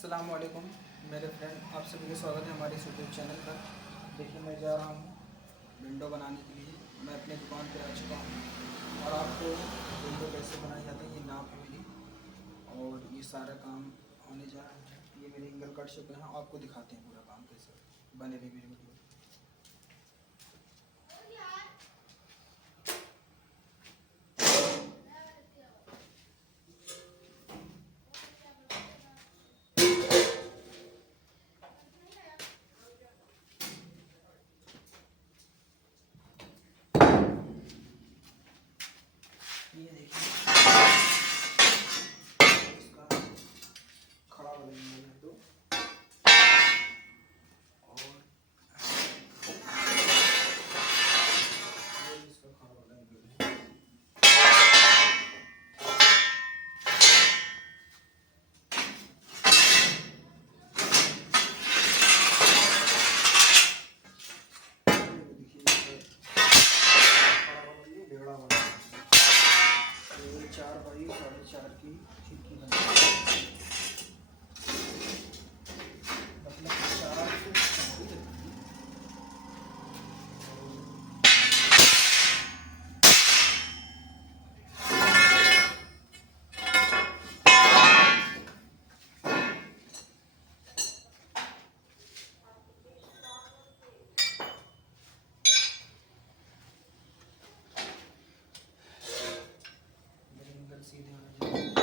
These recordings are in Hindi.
अस्सलाम वालेकुम मेरे फ्रेंड, आप सभी का स्वागत है हमारे इस यूट्यूब चैनल पर। देखिए, मैं जा रहा हूँ विंडो बनाने के लिए। मैं अपने दुकान पर आ चुका हूँ और आपको विंडो कैसे बनाई जाती है ये नाप मिली और ये सारा काम होने जा रहा है। ये मेरे एंगल कट चुके हैं, आपको दिखाते हैं पूरा काम कैसे बने रहे मेरी वीडियो। ये देखिए, इसका खड़ा बनेगा तो और ये इसका खड़ा बनेगा। बेड़ा बना 4 बाई 4.5 की खिड़की बनी, मतलब 4 से 4 है। मेरे एंगल सीधे होने चाहिए।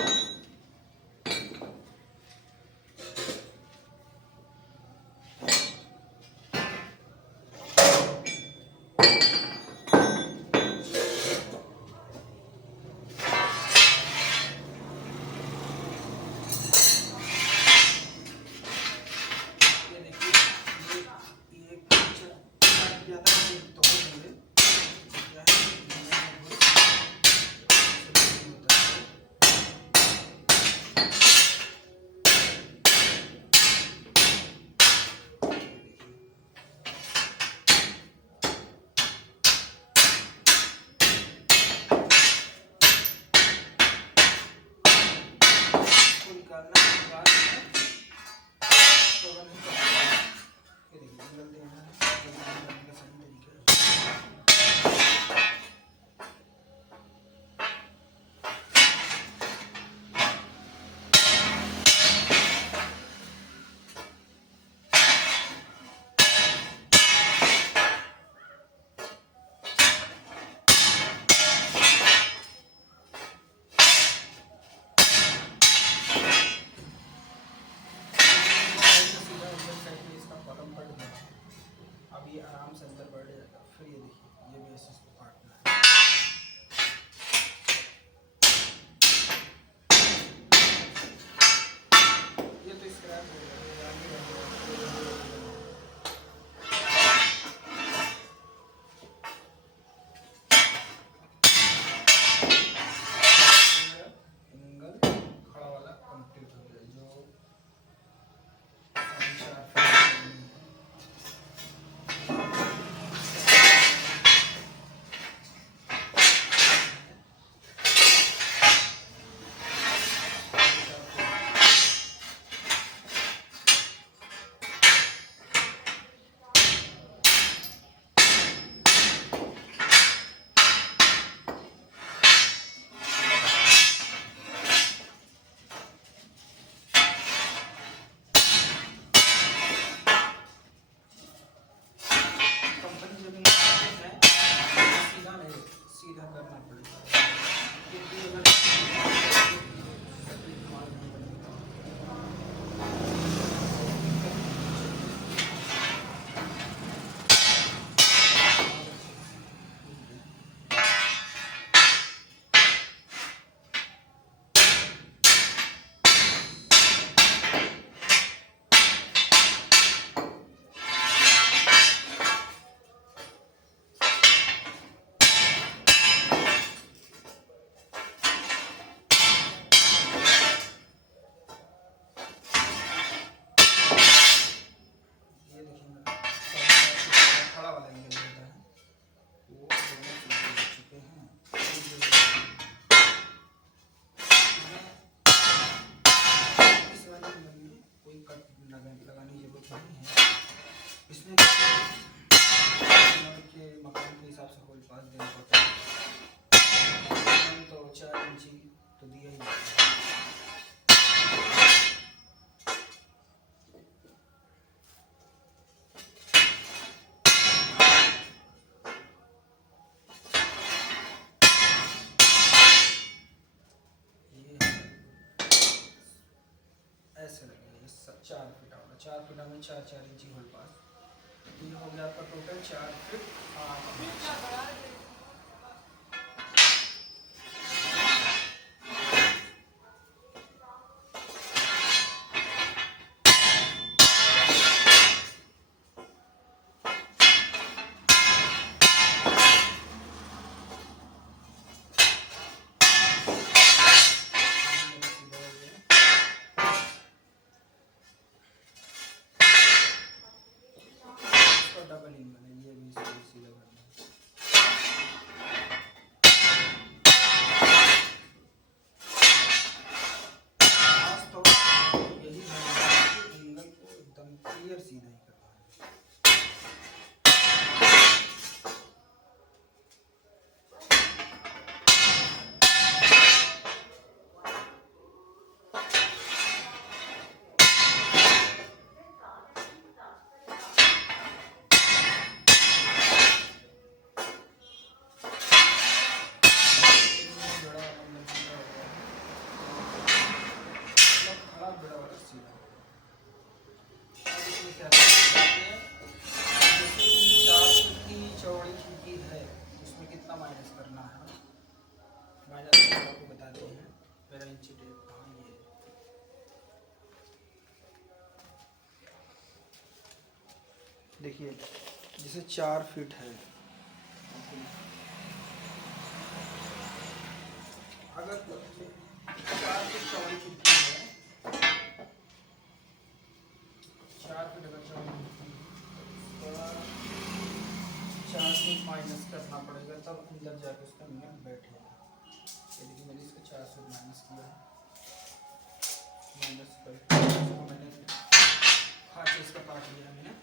कट लगाने की जरूरत नहीं है। इसमें के मकान के हिसाब से होल पास देना पड़ता है, तो 4 इंची तो दिया ही है। ऐसे लगेगा 4 फीट होगा, 4 फीट में 4 इंची होल पास। ये हो गया आपका टोटल 4 फीट 8 इंच। डबल इंगल है, ये भी सीधा करना है। आज तो यही है कि इंगल को एकदम क्लियर सीधा ही करना है। चौड़ी खिड़की है, उसमें कितना माइनस करना है, माइनस आपको बताते हैं। मेरा इंची टेप कहाँ ये देखिए, जैसे 4 फीट है, अगर 4 फीट चौड़ी खिड़की है, 4 फीट अगर चौड़ी खिड़की तो 4 फीट माइनस करना पड़ेगा, तब अंदर जाके उसका मिनट बैठेगा। ये देखिए मैंने इसका 4 फीट माइनस किया है, माइनस करके मैंने खाँचे इसका काट लिया मैंने।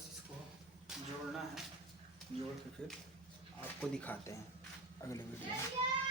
बस इसको जोड़ना है, जोड़ के फिर आपको दिखाते हैं अगले वीडियो में।